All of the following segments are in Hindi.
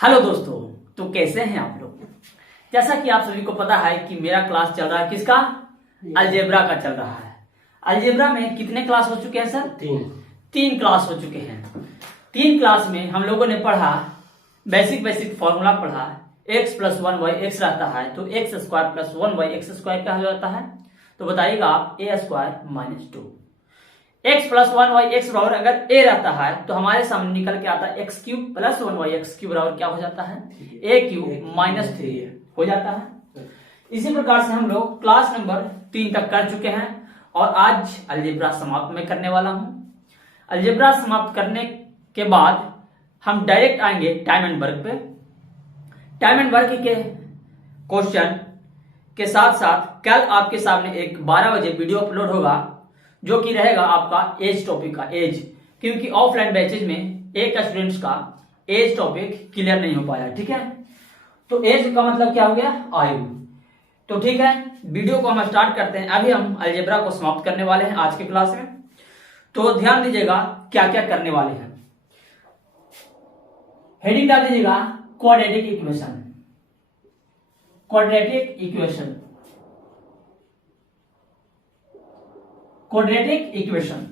हेलो दोस्तों, तो कैसे हैं आप लोग। जैसा कि आप सभी को पता है कि मेरा क्लास चल रहा है किसका, अलजेब्रा का चल रहा है। अलजेब्रा में कितने क्लास हो चुके हैं सर? तीन क्लास हो चुके हैं। तीन क्लास में हम लोगों ने पढ़ा बेसिक फॉर्मूला पढ़ा। x plus one Y x रहता है तो x square plus one Y x square क्या हो जाता है, तो बताइएगा आप a square minus two. x plus one Y x बराबर अगर a रहता है तो हमारे सामने निकल के आता है x cube plus one Y x cube बराबर क्या हो जाता है, a क्यूब माइनस थ्री हो जाता है। इसी प्रकार से हम लोग क्लास नंबर 3 तक कर चुके हैं और आज अलजेब्रा समाप्त मैं करने वाला हूं। अलजेब्रा समाप्त करने के बाद हम डायरेक्ट आएंगे टाइम एंड वर्क पे। टाइम एंड वर्क के क्वेश्चन के साथ साथ कल आपके सामने एक 12 बजे वीडियो अपलोड होगा जो कि रहेगा आपका एज टॉपिक का एज, क्योंकि ऑफलाइन बैचेज में एक स्टूडेंट्स का एज टॉपिक क्लियर नहीं हो पाया। ठीक है, तो एज का मतलब क्या हो गया, आयु। तो ठीक है, वीडियो को हम स्टार्ट करते हैं। अभी हम अलजेब्रा को समाप्त करने वाले हैं आज के क्लास में, तो ध्यान दीजिएगा क्या क्या करने वाले हैं। हेडिंग डाल दीजिएगा quadratic equation. Quadratic equation, quadratic equation.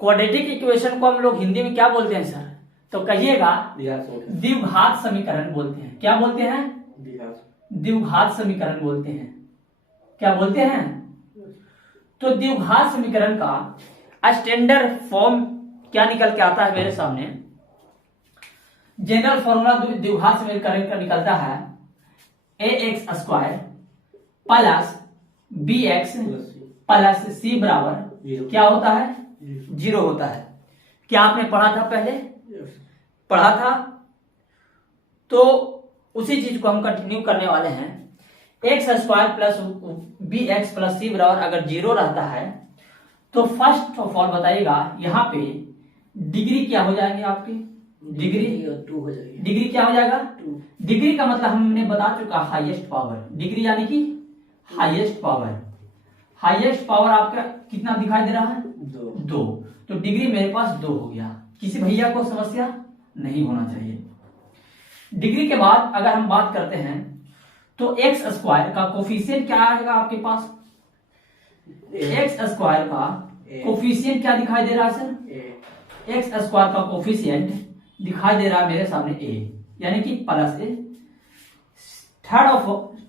Quadratic equation को हम लोग हिंदी में क्या बोलते हैं सर, तो कहिएगा द्विघात समीकरण बोलते हैं। क्या बोलते हैं? द्विघात समीकरण बोलते हैं। क्या बोलते हैं? तो द्विघात समीकरण का स्टैंडर्ड फॉर्म क्या निकल के आता है मेरे सामने। जनरल फॉर्मूला द्विघात समीकरण का निकलता है a x square plus b x plus c बराबर क्या होता है, 0 होता है। क्या आपने पढ़ा था पहले? पढ़ा था। तो उसी चीज को हम कंटिन्यू करने वाले हैं। X square plus b x plus c बराबर अगर 0 रहता है तो फर्स्ट ऑफ ऑल बताइएगा यहाँ पे डिग्री क्या हो जाएंगे आपकी, डिग्री 2 हो जाएगी। डिग्री क्या हो जाएगा, डिग्री का मतलब हमने बता चुका हाईएस्ट पावर। डिग्री यानी कि हाईएस्ट पावर। हाईएस्ट पावर आपका कितना दिखाई दे रहा है, 2। तो डिग्री मेरे पास 2 हो गया। किसी भैया को समस्या नहीं होना चाहिए। डिग्री के बाद अगर हम बात करते हैं तो एक्स स्क्वायर का कोफिशिएंट क्या आएगा आपके पास, एक्स स्क्वायर का कोफिशिएंट क्या दिखाई दे रहा है सर, एक्स स्क्वायर का कोफिशिएंट दिखाई दे रहा है मेरे सामने a, यानी कि प्लस ए।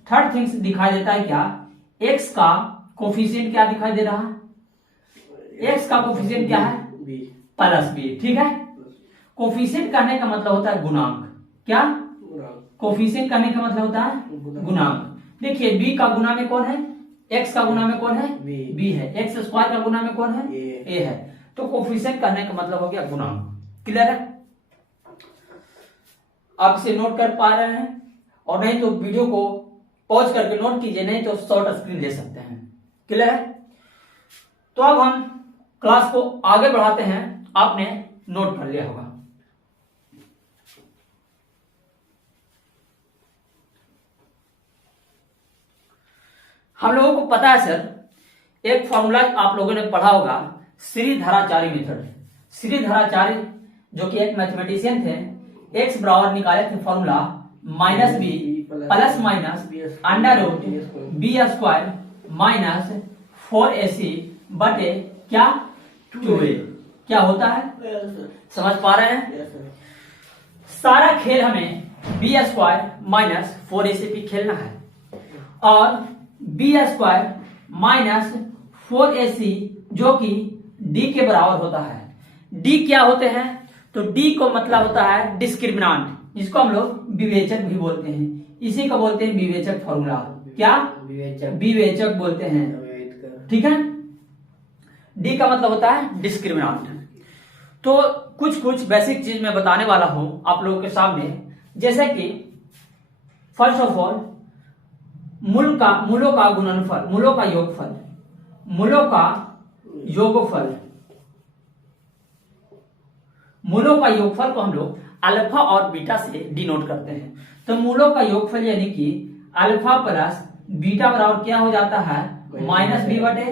थर्ड थिंग्स दिखाई देता है क्या, x का कोफिशिएंट क्या दिखाई दे रहा है, x का कोफिशिएंट क्या है, प्लस बी। ठीक है, कोफिशिएंट कहने का मतलब होता है गुणांक। क्या कोफिशिएंट कहने का मतलब होता है गुणांक। देखिए b का गुना में कौन है, x का गुना में कौन है, b है। एक्स स्क्वायर का गुना में कौन है, a है। तो कोफिशिएंट कहने का मतलब हो गया गुणांक। क्लियर है? आप इसे नोट कर पा रहे हैं, और नहीं तो वीडियो को पॉज करके नोट कीजिए, नहीं तो शॉर्ट स्क्रीन ले सकते हैं। क्लियर है? तो अब हम क्लास को आगे बढ़ाते हैं। आपने नोट कर लिया होगा। हम लोगों को पता है सर, एक फॉर्मूला आप लोगों ने पढ़ा होगा, श्रीधराचार्य मेथड। श्रीधराचार्य जो कि एक मैथमेटिशियन थे, एक्स बराबर निकाले थे formula minus b plus minus under root b square minus 4ac बटे क्या 2a। क्या होता है, समझ पा रहे हैं? सारा खेल हमें बी स्क्वायर माइनस 4ac पे खेलना है, और बी स्क्वायर माइनस 4ac जो कि d के बराबर होता है। d क्या होते हैं, तो d को मतलब होता है डिस्क्रिमिनांट, जिसको हम लोग विवेचक भी बोलते हैं। इसी को बोलते हैं विवेचक फॉर्मूला। क्या विवेचक बोलते हैं। ठीक है, d का मतलब होता है डिस्क्रिमिनांट। तो कुछ बेसिक चीज मैं बताने वाला हूं आप लोगों के सामने, जैसे कि फर्स्ट ऑफ ऑल मूलों का गुणनफल, मूलों का योगफल, मूलों का योगफल, मूलों का योगफल को हम लोग अल्फा और बीटा से डिनोट करते हैं। तो मूलों का योगफल यानी कि अल्फा प्लस बीटा बराबर क्या हो जाता है, माइनस बी बटे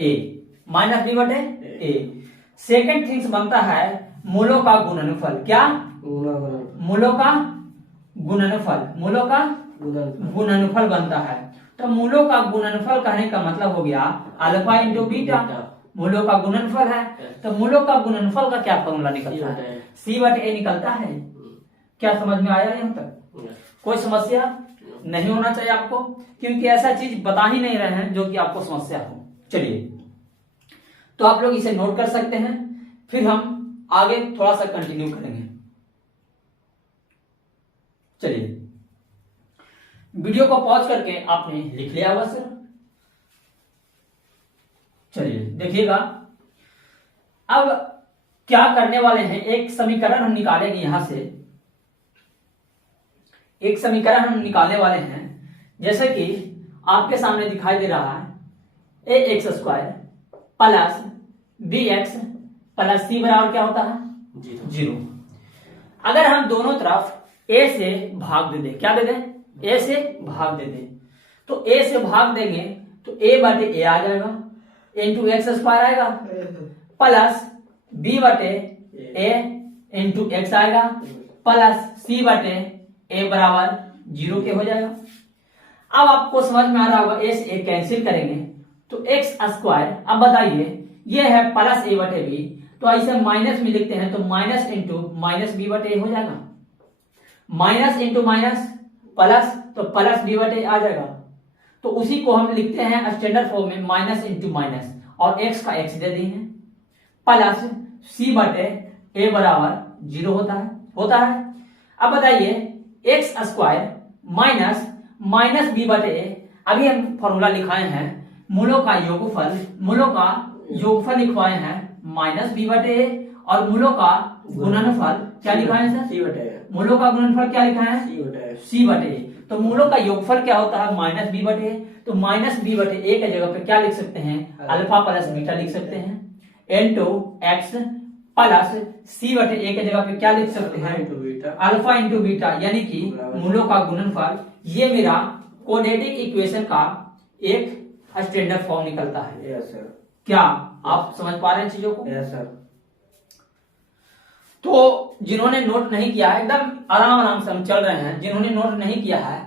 ए। माइनस बी बटे ए। सेकेंड थिंग्स बनता है मूलों का गुणनफल। क्या? मूलों का गुणनफल। मूलों का गुणनफल बनता है। तो मूलों का गुणनफल कहने का मतलब हो गया अल्फा इंटू बीटा। मूलों का गुणनफल है, तो मूलों का गुणनफल का क्या फॉर्मूला निकलता है? C/A निकलता है। क्या समझ में आया यहाँ तक? कोई समस्या नहीं होना चाहिए आपको, क्योंकि ऐसा चीज बता ही नहीं रहे हैं जो कि आपको समस्या हो। चलिए, तो आप लोग इसे नोट कर सकते हैं, फिर हम आगे थोड़ा सा कंटिन्यू करेंगे। चलिए, वीडियो को पॉज करके आपने लिख लिया होगा सर। चलिए देखिएगा, अब क्या करने वाले हैं, एक समीकरण हम निकालेंगे। यहां से एक समीकरण हम निकालने वाले हैं, जैसे कि आपके सामने दिखाई दे रहा है ax² plus bx plus c बराबर क्या होता है? 0। अगर हम दोनों तरफ a से भाग दे दें, क्या दे दें? a से भाग दे दें, तो a से भाग देंगे तो a बटे a आ जाएगा, इंटू x² आएगा, प्लस b बटे a इंटू x आएगा, प्लस c बटे a बराबर 0 के हो जाएगा। अब आपको समझ में आ रहा होगा, a से a कैंसिल करेंगे तो x²। अब बताइए, ये है प्लस a बटे b, तो ऐसे माइनस में लिखते हैं तो माइनस इंटू माइनस b बटे a हो जाएगा, माइनस इंटू माइनस प्लस, तो प्लस b बटे आ जाएगा। तो उसी को हम लिखते हैं स्टैंडर्ड फॉर्म में माइनस इंटू माइनस, और x का x दे देंगे, प्लस c बटे a बराबर 0 होता है। अब बताइए, x² माइनस माइनस b बटे a, अभी हम फॉर्मूला लिखाए हैं मूलों का योगफल लिखवाए हैं माइनस b बटे a, और मूलों का गुणनफल क्या लिखाए हैं सर? c बटे a। मूलों का गुणनफल क्या लिखा है? c बटे a। तो मूलों का योगफल क्या होता है? माइनस b बटे a। तो माइनस b बटे a के जगह पे क्या लिख सकते हैं? अल्फा प्लस बीटा लिख सकते हैं, इंटू x प्लस c बटे a के जगह पे क्या लिख सकते हैं? अल्फा इंटू बीटा, यानी कि मूलों का गुणनफल। ये मेरा क्वाड्रेटिक इक्वेशन का एक स्टैंडर्ड फॉर्म निकलता है। Yes sir. क्या आप समझ पा रहे हैं चीजों को? Yes sir. तो जिन्होंने नोट नहीं किया है, एकदम आराम से हम चल रहे हैं, जिन्होंने नोट नहीं किया है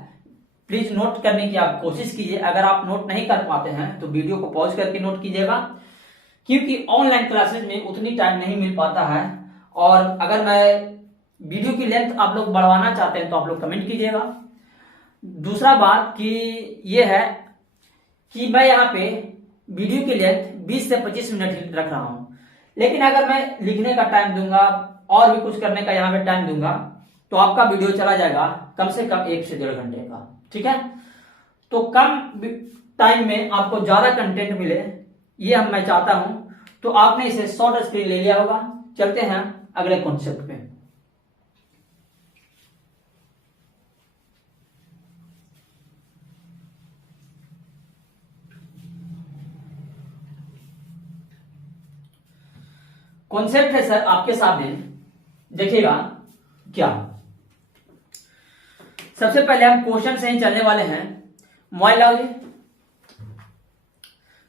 प्लीज नोट करने की आप कोशिश कीजिए। अगर आप नोट नहीं कर पाते हैं तो वीडियो को पॉज करके नोट कीजिएगा, क्योंकि ऑनलाइन क्लासेस में उतनी टाइम नहीं मिल पाता है। और अगर मैं वीडियो की लेंथ आप लोग बढ़वाना चाहते हैं तो आप लोग कमेंट कीजिएगा। दूसरा बात कि ये है कि मैं यहाँ पे वीडियो की लेंथ 20 से 25 मिनट रख रहा हूं, लेकिन अगर मैं लिखने का टाइम दूंगा और भी कुछ करने का यहाँ पे टाइम दूंगा तो आपका वीडियो चला जाएगा कम से कम 1 से 1.5 घंटे का। ठीक है, तो कम टाइम में आपको ज्यादा कंटेंट मिले, ये मैं चाहता हूं। तो आपने इसे शॉर्ट स्क्रीन ले लिया होगा। चलते हैं अगले कॉन्सेप्ट पे। कॉन्सेप्ट है सर आपके सामने, देखिएगा क्या। सबसे पहले हम क्वेश्चन से ही चलने वाले हैं। मोबाइल लाओ जी।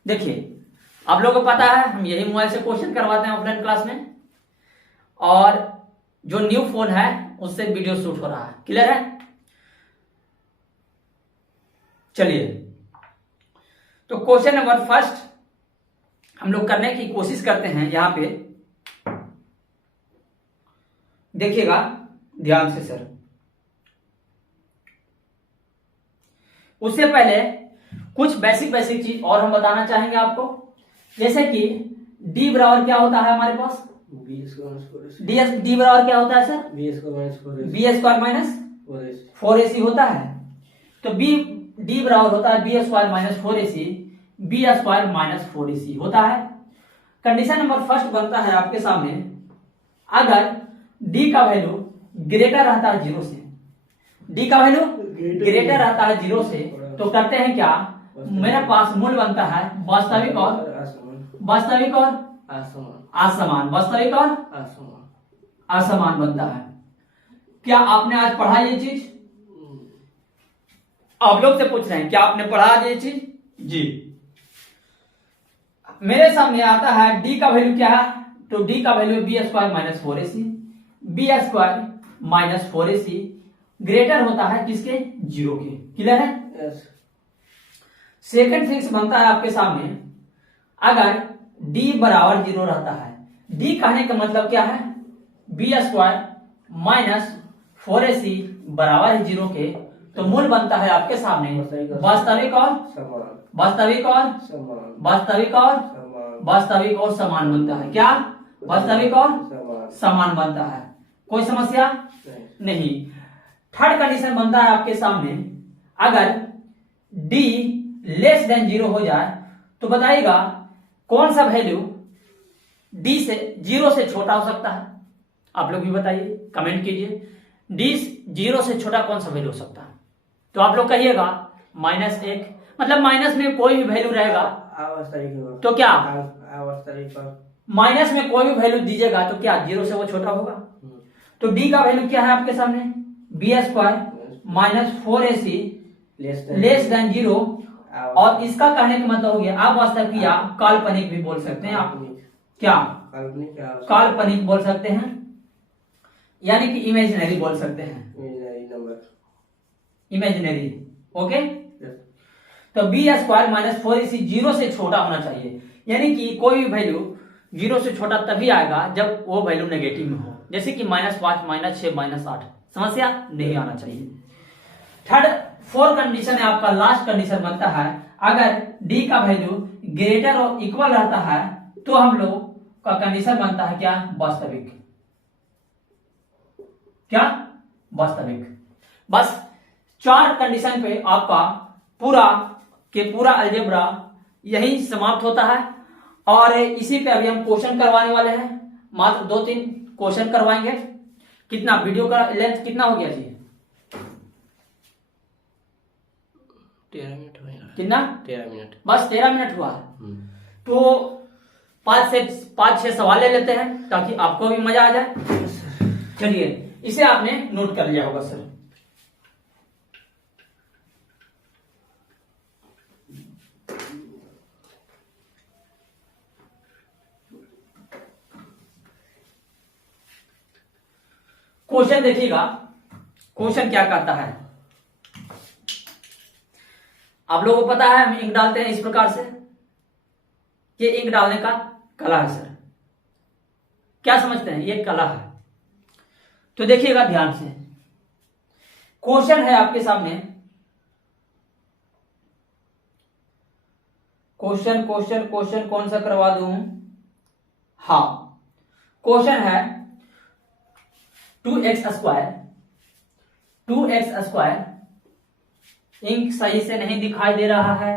देखिए, आप लोगों को पता है हम यही मोबाइल से क्वेश्चन करवाते हैं ऑफलाइन क्लास में, और जो न्यू फोन है उससे वीडियो शूट हो रहा है। क्लियर है? चलिए, तो क्वेश्चन नंबर फर्स्ट हम लोग करने की कोशिश करते हैं। यहां पे देखिएगा ध्यान से सर। उससे पहले कुछ बेसिक चीज और हम बताना चाहेंगे आपको, जैसे कि d बराबर क्या होता है हमारे पास? d बराबर क्या होता है सर? b² माइनस 4ac होता है। तो d बराबर होता है b² minus 4ac, b² minus 4ac होता है। कंडीशन नंबर फर्स्ट बनता है आपके सामने, अगर d का वैल्यू ग्रेटर रहता है 0 से, d का वैल्यू ग्रेटर रहता है 0 से, तो करते हैं क्या? मेरे पास मूल बनता है वास्तविक और असमान, वास्तविक और असमान बनता है। क्या आपने आज पढ़ा ये चीज? आप लोग से पूछ रहे हैं क्या आपने पढ़ा ये चीज? जी। मेरे सामने आता है d का वैल्यू क्या है? तो डी का value b square minus 4ac, b square minus 4ac greater होता है किसके, 0 के। क्लियर है? सेकंड फिक्स बनता है आपके सामने, अगर d बराबर 0 रहता है, d कहने का मतलब क्या है, बी स्क्वायर माइनस 4ac बराबर है 0 के, तो मूल बनता है आपके सामने वास्तविक और वास्तविक और वास्तविक और वास्तविक और समान बनता है। क्या? वास्तविक और समान बनता है। कोई समस्या नहीं। थर्ड कंडीशन बनता है आपके सामने, अगर d लेस देन 0 हो जाए तो बताइएगा कौन सा वैल्यू d से 0 से छोटा हो सकता है। आप लोग भी बताइए, कमेंट कीजिए, d 0 से छोटा कौन सा वैल्यू हो सकता है। तो आप लोग कहिएगा -1, मतलब माइनस में कोई भी वैल्यू रहेगा तो क्या, माइनस में कोई भी वैल्यू दीजिएगा तो क्या 0 से वो छोटा होगा। तो d का वैल्यू क्या है आपके सामने, b square minus 4ac less than 0, और इसका कहने का मतलब हो गया आप वास्तविक या काल्पनिक भी बोल सकते हैं। आप क्या काल्पनिक बोल सकते हैं, यानी कि इमेजिनरी बोल सकते हैं, इमेजिनरी। ओके, तो बी स्क्वायर माइनस 4ac 0 से छोटा होना चाहिए, यानी कि कोई भी वैल्यू 0 से छोटा तभी आएगा जब वो वैल्यू नेगेटिव में हो, जैसे कि -5, -6, -8। समस्या नहीं आना चाहिए। थर्ड 4 कंडीशन है आपका, लास्ट कंडीशन बनता है, अगर d का वैल्यू ग्रेटर और इक्वल रहता है तो हम लोग का कंडीशन बनता है क्या, वास्तविक। क्या? वास्तविक। बस 4 कंडीशन पे आपका पूरा के पूरा अलजेब्रा यही समाप्त होता है, और इसी पे अभी हम क्वेश्चन करवाने वाले हैं। मात्र 2-3 क्वेश्चन करवाएंगे। कितना वीडियो का लेंथ कितना हो गया जी? 13 मिनट हुआ। कितना? 13 मिनट। बस 13 मिनट हुआ। तो 5-6 सवाल ले लेते हैं ताकि आपको भी मजा आ जाए। चलिए, इसे आपने नोट कर लिया होगा सर। क्वेश्चन देखिएगा, क्वेश्चन क्या करता है। आप लोगों को पता है हम इंक डालते हैं इस प्रकार से, ये इंक डालने का कला है सर। क्या समझते हैं, ये कला है। तो देखिएगा ध्यान से, क्वेश्चन है आपके सामने, क्वेश्चन क्वेश्चन क्वेश्चन कौन सा करवा दूं? हाँ, क्वेश्चन है 2x square, 2x square. Ink सही से नहीं दिखाई दे रहा है,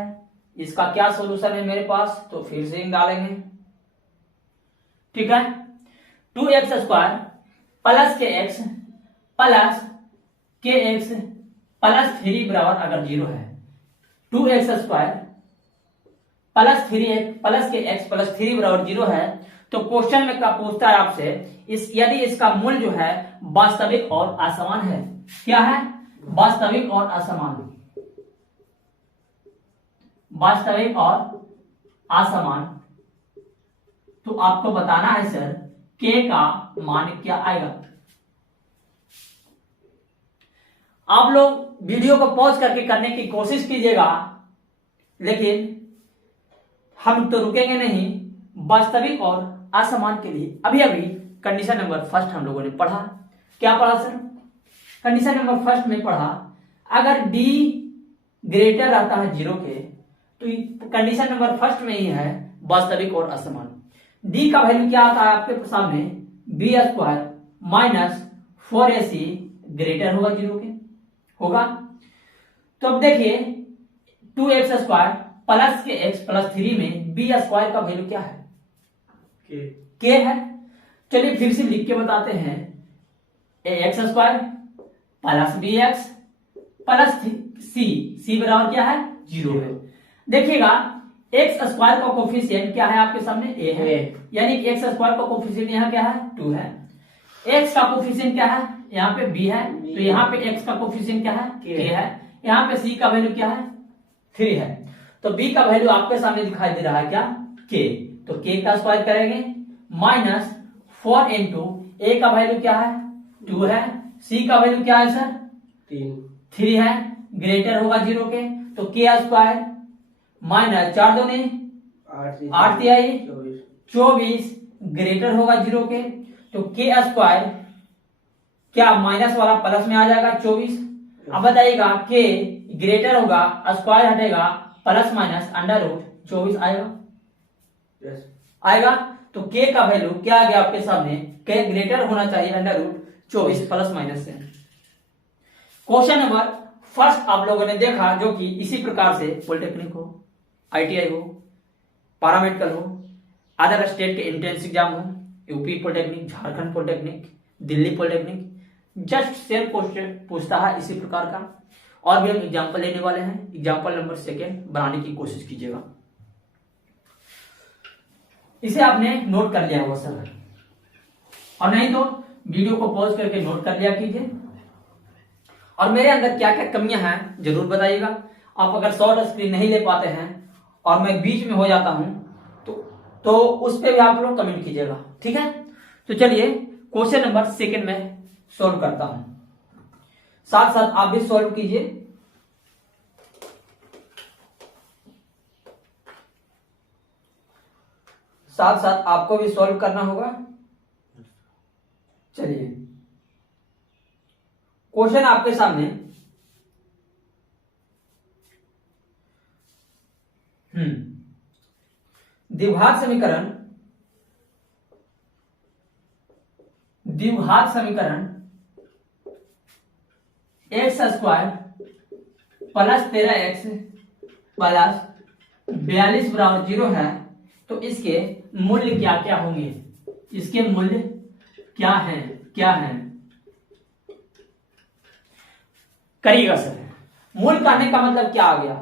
इसका क्या सॉल्यूशन है मेरे पास, तो फिर से इंक डालेंगे। ठीक है, 2x स्क्वायर प्लस के एक्स प्लस के एक्स प्लस 3 बराबर अगर 0 है, 2x square plus 3x plus के एक्स प्लस 3 बराबर 0 है, तो क्वेश्चन में का पूछता है आपसे, यदि इसका मूल जो है वास्तविक और असमान है। क्या है? वास्तविक और असमान। वास्तविक और असमान, तो आपको बताना है सर k का मान क्या आएगा। आप लोग वीडियो को पॉज करके करने की कोशिश कीजिएगा, लेकिन हम तो रुकेंगे नहीं। वास्तविक और असमान के लिए अभी अभी कंडीशन नंबर फर्स्ट हम लोगों ने पढ़ा। क्या पढ़ा सर? कंडीशन नंबर फर्स्ट में पढ़ा, अगर d ग्रेटर रहता है 0 के, तो कंडीशन नंबर फर्स्ट में ही है वास्तविक और असमान। d का वैल्यू क्या आता है आपके सामने, b square minus 4ac greater होगा 0 के, होगा। तो अब देखिए 2x स्क्वायर प्लस के x प्लस 3 में बी स्क्वायर का वैल्यू क्या है, k है। चलिए फिर से लिख के बताते हैं, ax square plus b x plus c बराबर क्या है, 0 है। देखिएगा एक्स स्क्वायर का कोफिशिएंट क्या है आपके सामने, a है, यानी कि एक्स स्क्वायर का कोफिशिएंट यहाँ क्या है, 2 है। एक्स का कोफिशिएंट क्या है, यहाँ पे b है, तो यहाँ पे एक्स का कोफिशिएंट क्या है, k है। यहाँ पे c का वैल्यू क्या है, 3 है। तो b का वैल्यू आपके सामने दिखाई दे रहा है क्या, k। तो k का स्क्वायर करेंगे माइनस 4 इंटू ए का वैल्यू क्या है 2 है, सी का वैल्यू क्या है सर 3 है, ग्रेटर होगा 0 के तो के स्क्वायर माइनस 4 दूनी 8 तिहाई 24 ग्रेटर होगा 0 के तो के स्क्वायर क्या माइनस वाला प्लस में आ जाएगा 24। अब बताइएगा के ग्रेटर होगा स्क्वायर हटेगा प्लस माइनस अंडर रूट 24 आएगा आएगा तो के का वैल्यू क्या आ गया आपके सामने के ग्रेटर होना चाहिए अंडर रूट 24 प्लस माइनस से। क्वेश्चन नंबर फर्स्ट आप लोगों ने देखा जो कि इसी प्रकार से पॉलिटेक्निक हो, आईटीआई हो, पैरामेडिकल हो, अदर स्टेट के एंट्रेंस एग्जाम हो, UP polytechnic, Jharkhand polytechnic, Delhi polytechnic, just same question पूछता है इसी प्रकार का। और भी हम एग्जाम्पल लेने वाले हैं, एग्जाम्पल नंबर 2 बनाने की कोशिश कीजिएगा। इसे आपने नोट कर लिया होगा सर, और नहीं तो वीडियो को पॉज करके नोट कर लिया कीजिए। और मेरे अंदर क्या क्या कमियां हैं जरूर बताइएगा। आप अगर शॉर्ट स्क्रीन नहीं ले पाते हैं और मैं बीच में हो जाता हूं तो उस पे भी आप लोग कमेंट कीजिएगा, ठीक है। तो चलिए क्वेश्चन नंबर 2 में सॉल्व करता हूं, साथ साथ आप भी सॉल्व कीजिए। साथ साथ आपको भी सॉल्व करना होगा। चलिए क्वेश्चन आपके सामने द्विघात समीकरण x square plus 13x plus 42 बराबर 0 है तो इसके मूल्य क्या क्या होंगे, इसके मूल्य क्या है करिएगा सर। मूल करने का मतलब क्या आ गया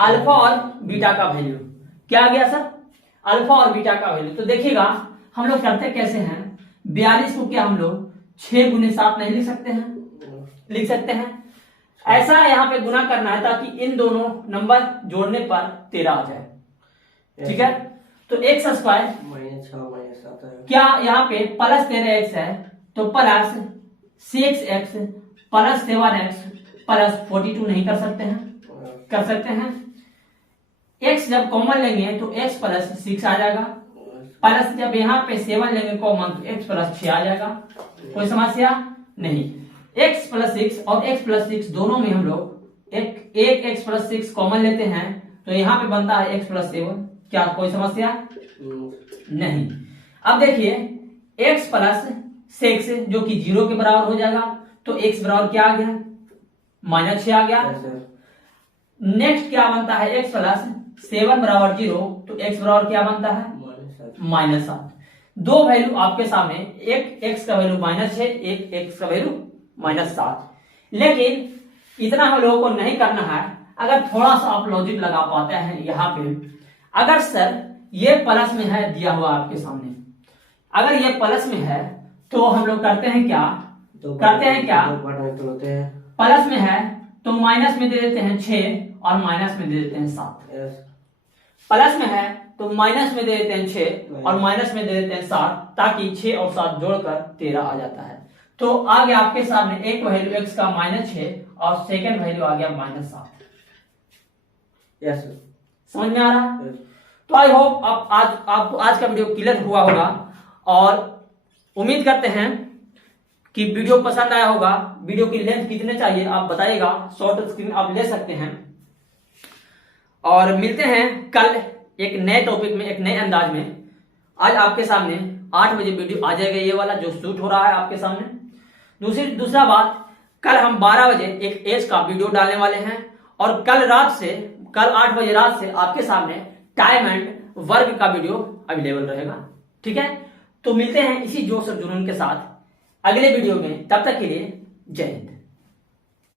अल्फा और बीटा का वैल्यू क्या आ गया सर, अल्फा और बीटा का वैल्यू। तो देखिएगा हम लोग करते कैसे हैं, 42 को क्या हम लोग 6 गुने 7 नहीं लिख सकते हैं, ऐसा यहाँ पे गुना करना है ताकि इन दोनों नंबर जोड़ने पर 13 आ जाए, ठीक है। तो एक्स स्क्वायर क्या यहाँ पे प्लस 13x है तो plus 6x plus 7x plus 42 नहीं कर सकते हैं। x जब कॉमन लेंगे तो x प्लस 6 आ जाएगा, प्लस जब यहाँ पे 7 लेंगे कॉमन तो x प्लस 6 आ जाएगा, कोई समस्या नहीं। x प्लस 6 और x प्लस 6 दोनों में हम लोग एक x प्लस 6 कॉमन लेते हैं तो यहाँ पे बनता है x प्लस 7, क्या कोई समस्या नहीं। अब देखिए x प्लस 6 जो कि 0 के बराबर हो जाएगा तो x बराबर क्या आ गया -6 आ गया। नेक्स्ट क्या बनता है x प्लस 7 बराबर 0 तो x बराबर क्या बनता है -7। दो वैल्यू आपके सामने, एक x का वैल्यू -6, एक x का वैल्यू -7। लेकिन इतना हम लोगों को नहीं करना है। अगर थोड़ा सा आप लॉजिक लगा पाते हैं यहाँ पे, अगर सर ये प्लस में है दिया हुआ आपके सामने, अगर ये प्लस में है तो हम लोग करते हैं क्या प्लस में है तो माइनस में दे देते हैं 6 और माइनस में दे देते हैं 7। प्लस में है तो माइनस में दे देते हैं 6 और माइनस में दे देते हैं 7 ताकि 6 और 7 जोड़कर 13 आ जाता है। तो आ गया आपके सामने एक वैल्यू x का -6 और सेकंड वैल्यू आ गया -7। समझ में आ रहा है? तो आई होप आपको आज का वीडियो क्लियर हुआ होगा और उम्मीद करते हैं कि वीडियो पसंद आया होगा। वीडियो की लेंथ कितने चाहिए आप बताइएगा, शॉर्ट स्क्रीन आप ले सकते हैं। और मिलते हैं कल एक नए टॉपिक में, एक नए अंदाज में। आज आपके सामने 8 बजे वीडियो आ जाएगा, ये वाला जो शूट हो रहा है आपके सामने। दूसरा बात, कल हम 12 बजे एक एज का वीडियो डालने वाले हैं और कल 8 बजे रात से आपके सामने टाइम एंड वर्क का वीडियो अवेलेबल रहेगा, ठीक है। तो मिलते हैं इसी जोश और जुनून के साथ अगले वीडियो में, तब तक के लिए जय हिंद।